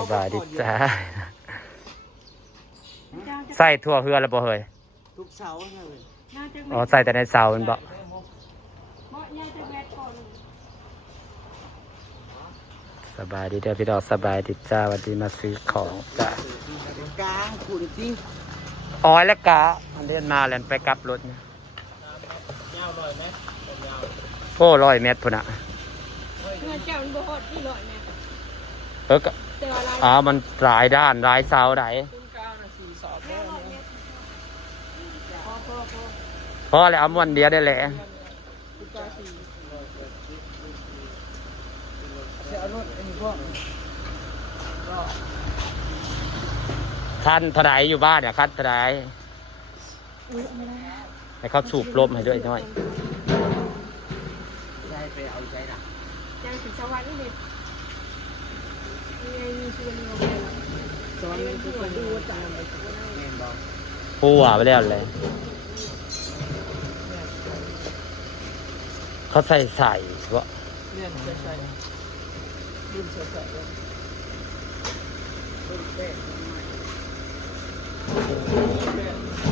สบายดีจ้าใส่ทั่วเฮือแล้วบ่เฮย ทุกเสาเลย อ๋อใส่แต่ในเสามันบ่สบายดีเด้อพี่ดอกสบายดีจ้าวันนี้มาซื้อของจ้ากลางขุนจริงอ๋อแล้วกะมันเดินมาแล้วไปกลับรถเนี่ยยาว100 เมตรโอ้100 เมตรพุ่นน่ะเงินเจ้ามันบ่ฮอดที่100 เมตรก็มันหลายด้านหลายเสาไหนพอแล้วเอาม้วนเดียวได้แหละคันเท่าไหร่อยู่บ้านเนี่ยคันเท่าไหร่ให้เขาสูบลมให้ด้วยหน่อยใช่ไปเอาใจนะยังถึงสวรรค์นี่มีชวนโยมสอนให้ผู้ดูตามผู้ว่าไปแล้วเลยเขาใส่วะเนี่ยใส่รุ่นใส่รุ่นแป้ง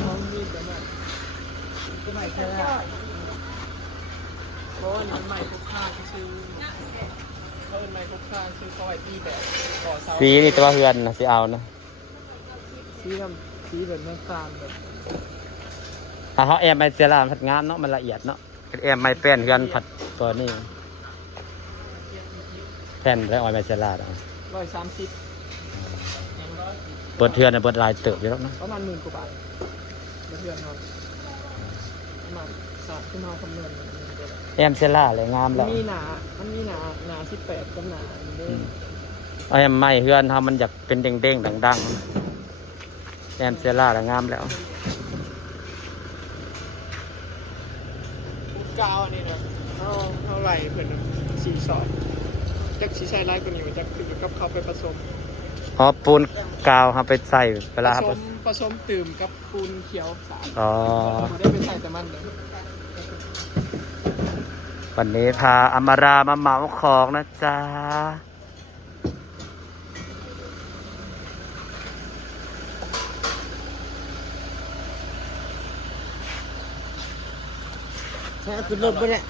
ของมีแต่มาก็ไม่ใช่เพราะว่ามันใหม่ทุกค่าซื้อเขาเป็นใหม่ทุกค่าซื้อเขาไว้ที่แบบก่อเสาสีนี่ตัวเฮือนนะสีเอานะสีแบบน้ำตาลแบบเขาแอมไมเซล่าผัดงามเนาะมันละเอียดเนาะแอมไมแป้นเฮือนผัดตัวนี้แผ่นแล้วออยไมเซล่า130เปิดเทือนเปิดลายเติบอยู่แล้วนะประมาณ10,000 กว่าบาทเทือนนอนประมาณ3ชั่วโมงคำนวณแอมเซล่าเลยงามแล้วมันมีหนา18กับหนาแอมไม้เฮือนทำมันอยากเป็นเด้งๆดังๆแอมเซล่าแล้วงามแล้วกาวอันนี้นะเท่าไหร่เพื่อนสีซอยจักสีใช้ไล่กันอยู่จักคือกับเขาไปผสมปูนกาวครับไปใส่เวลาผสมตื่มกับปูนเขียวสารได้ไปใส่แต่มันเลยวันนี้พาอมรามาเหมาของนะจ๊ะใช่ขึ้นรถไปเนี่ย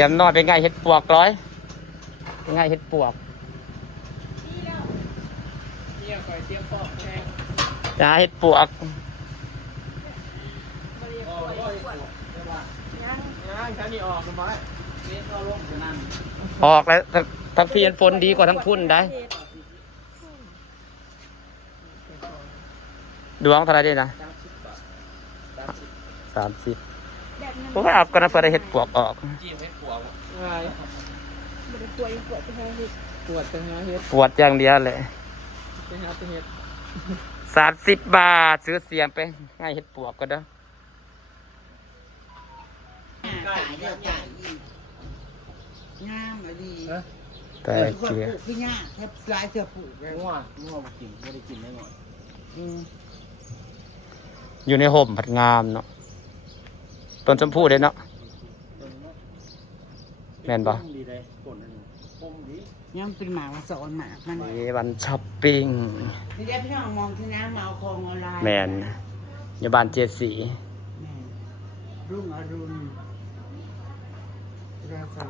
ยำนอดเป็นไงเห็ดปวกร้อยเป็นไงเห็ดปวกเนี่ยคอยเตรียมปอกแทงจ้าเห็ดปวกแค่นี้ออกทำไมนี่เข้าร่มจะนั่งออกแล้วทั้งพี่ฝนดีกว่าทั้งพุ่นได้ดวงเท่าไรดีนะ30ผมว่าอับกันนะเพื่อได้เห็ดปวกออกจิ้มเห็ดปวกอะไรไม่ได้ปวดไปหาเห็ดปวดไปหาเห็ดปวดอย่างเดียวเลยไปหาเห็ด30 บาทซื้อเสียมไปให้เห็ดปวกก็ได้งามอะดีแต่เกลือพี่ย่าแทบลายเสือผูกเลยง่วงมากินไม่ได้กินได้หมดอยู่ในห่มผัดงามเนาะต้นชมพู่เลยเนาะแม่นบ่ยังเป็นหมาสอนหมามันวันช้อปปิ้งนี่ได้พี่น้องมองที่น้ำมาเอาของออนไลน์แม่นอยู่บ้านเจสีรุ่งอรุณ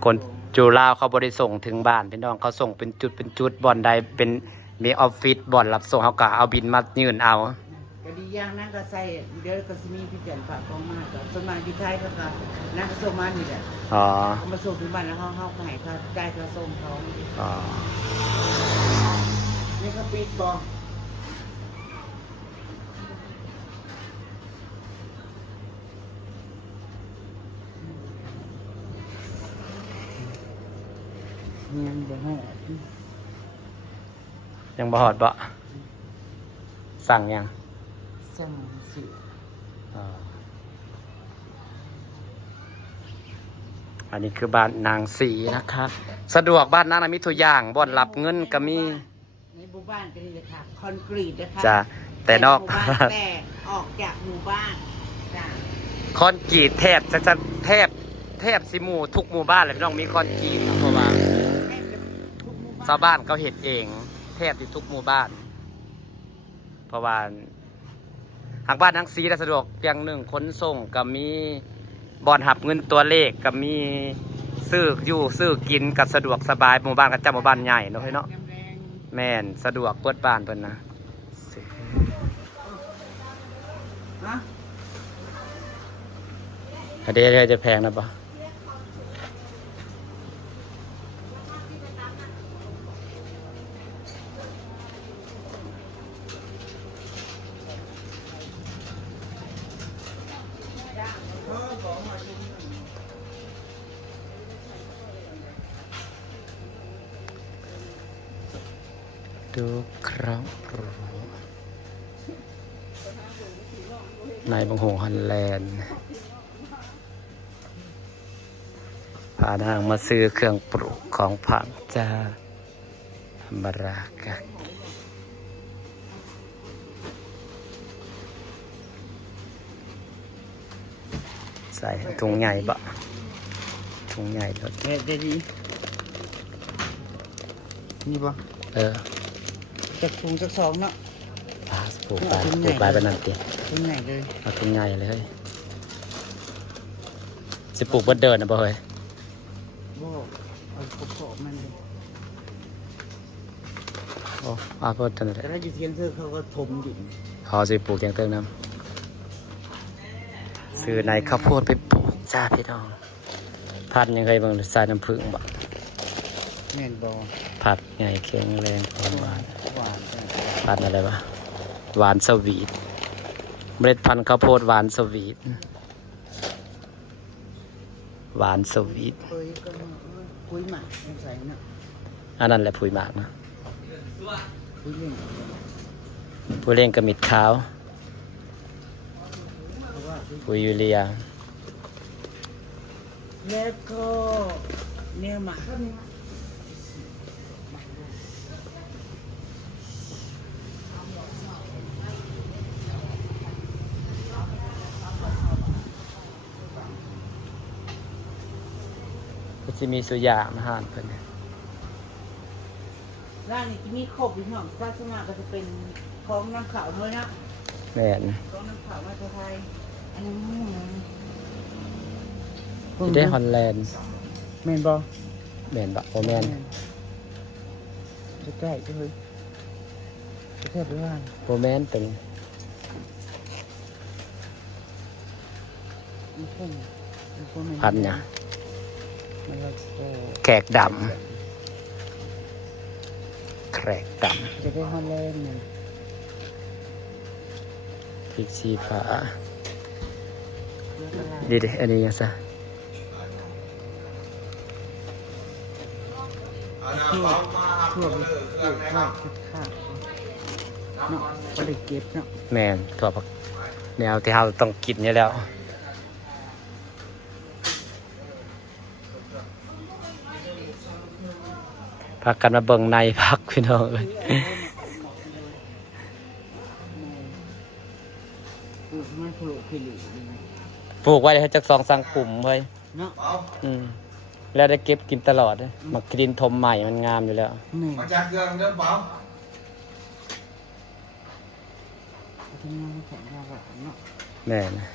คนจูลาวเขาบริส่งถึงบ้านพี่น้องเขาส่งเป็นจุดบ่อนใดเป็นมีออฟฟิศบ่อนรับส่งเขาก็เอาบินมายื่นเอาก็ดีอย่างนั้นก็ใส่เดี๋ยวก็จะมีพี่แจนฝากของมาก็สมัยที่ไทยก็ค่ะนั่นก็ส่งมานี่แหละเขามาส่งถึงบ้านแล้วเขาขายค่าจ่ายค่าส่งเขานี่เขาปิดบ่ยังบ่ฮอดบ่สั่งยังสั่งสิอั อันนี้คือบ้านนางสีนะคะสะดวกบ้านนางมีทุกอย่างบ่อนรับเงินก็มี ในหมู่บ้านก็นี่เลยค่ะคอนกรีตนะคะ จ้ะแต่นอก หมู่บ้านแต่ออกจากหมู่บ้านจ้ะ คอนกรีตแทบจะแทบสิหมู่ทุกหมู่บ้านเลยพี่น้องมีคอนกรีตเพราะว่า แทบจะทุกหมู่บ้าน ชาวบ้านเขาเห็นเองแทบที่ทุกหมู่บ้าน เพราะว่าทางบ้านทั้งสีสะดวกอย่างหนึ่งขนส่งก็มีบอนหับเงินตัวเลขก็มีซื้ออยู่ซื้อกินก็สะดวกสบายหมู่บ้านก็จำหมู่บ้านใหญ่เนาะพี่เนาะ ยำแรง แม่นสะดวกเปิดบ้านเพิ่นนะ ฮะ อันนี้จะแพงนะปะดูครับในบางหงฮันแลนด์พานางมาซื้อเครื่องปลูกของผักจ้าธรรมรากันใส่ถุงใหญ่บะถุงใหญ่เลย เดี๋ยวดีนี่ปะ จากถุงจากสองเนาะ ปลูกไปเป็นนั่นเตีย ถุงไหนเลย เอาถุงใหญ่เลยเฮ้ยสิปลูกบนเดินนะบ่เฮ้ย โบ้เอาขอบมันเลย โอ้อาเพิ่นเท่านั้นแห แต่ ละ ถ้าอยู่เทียนเธอเขาก็ถมดิน พอสิปลูกอย่างเติมน้ำซื้อในข้าวโพดไปปลูกจ้าพี่น้องพัดยังเคยเบิ่งใส่น้ำผึ้งบ่ แม่นบอ ผัดใหญ่แข็งแรงหอมหวาน หวานจัง พันธุ์อะไรวะหวานสวีทเมล็ดพันธุ์ข้าวโพดหวานสวีทหวานสวีท เอ้ยก็คุยหมากใส่เนาะ อันนั้นแหละผุยหมากนะ คุยเล่น ผู้เล่นกระมิดขาว เพราะว่า ผุยยูเรีย แล้วก็เนี่ยหมากก็มี ก็จะมีสุยามาหานเพิ่นเนี่ย ร้านนี้จะมีครบพี่น้องศาสนาก็จะเป็นของน้ำขาวด้วยนะ แม่น ของน้ำขาวมาจากไทยอันนี้ อยู่ได้ฮอลแลนด์ แม่นบอ แม่นบะโอแม่น จะใกล้จะเลยจะแค่ไปว่า โอแม่นตึง มันคงมันคง พันธุ์หยัง มันก็ แขกดำแขกด จะได้ฮอลแลนด์เนี่ย ำพริกชี้ฟ้า เลือกอะไร ดีดิอันนี้ยังซะ ทั่วไปข้าวข้าวเนาะก็ได้เก็บเนาะ แม่นถั่วผักแนวที่เราต้องกินอยู่แล้วพักกันมาเบิ่งในพักพี่น้องเอ้ย มันปลูกขึ้นอีก ปลูกไว้ให้จัก2 3กลุ่มเฮ้ย เนาะ แล้วได้เก็บกินตลอดเลยมักกรินทมใหม่มันงามอยู่แล้ว นี่ มาจากเครื่องเด้อเปล่า ที่นั่งแข็งยาวเนาะ แม่นะ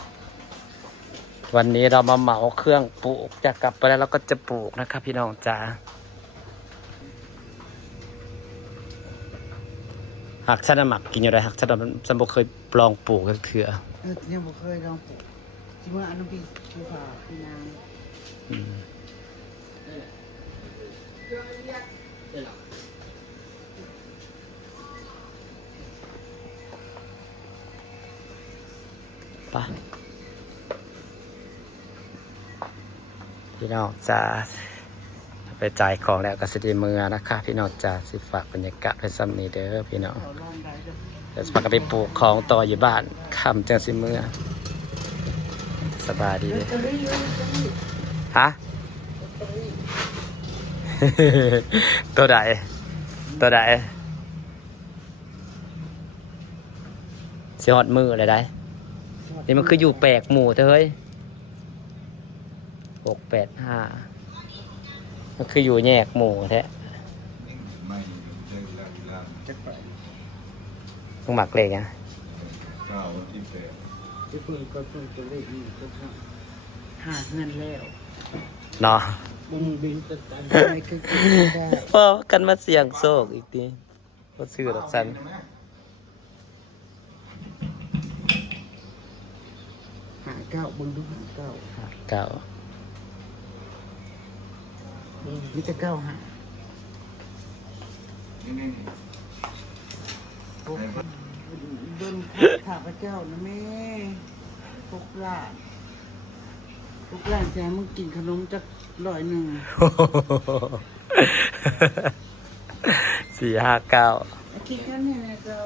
วันนี้เรามาเหมาเครื่องปลูกจะกลับไปแล้วเราก็จะปลูกนะครับพี่น้องจ๋าหักฉันน่ะหมักกินอยู่ได้หักฉันฉันบ่เคยลองปลูกสักเทื่อ ยังบ่เคยลองปลูกที่ว่าอันนั้นพี่คือฝาพี่นาง อืมไปพี่น้องจ๋าไปจ่ายของแล้วก็สิได้มือนะคะพี่น้องจ๋าสิฝากบรรยากาศให้ซ้ำนี้เด้อพี่น้อง เราลองได้เด้อ เดี๋ยวจะพากันไปปลูกของต่ออยู่บ้านค่ำจังสิมือสบายดีเลยฮะ ตอรี่ ตัวใดตัวใดสิฮอดมือเลยได้นี่มันคืออยู่แปลกหมู่เธอเฮ้ย685มันคืออยู่แยกหมู่แท้ต้องหมักเลขนะ จะเพิ่งก็เพิ่งตัวเลขนี่ก็หาเงินแล้ว เนาะ บุญบินตัดอะไรก็ได้ พอกันมาเสี่ยงโชคอีกทีก็ซื้อดอกสัน หาเก้าบุญดูหาเก้า เก่า นี่จะเก้าหาโดนข้าพเจ้านะแม่6 ล้านจะให้มึงกินขนมจัก100 459 กินกันเนี่ยนะเจ้า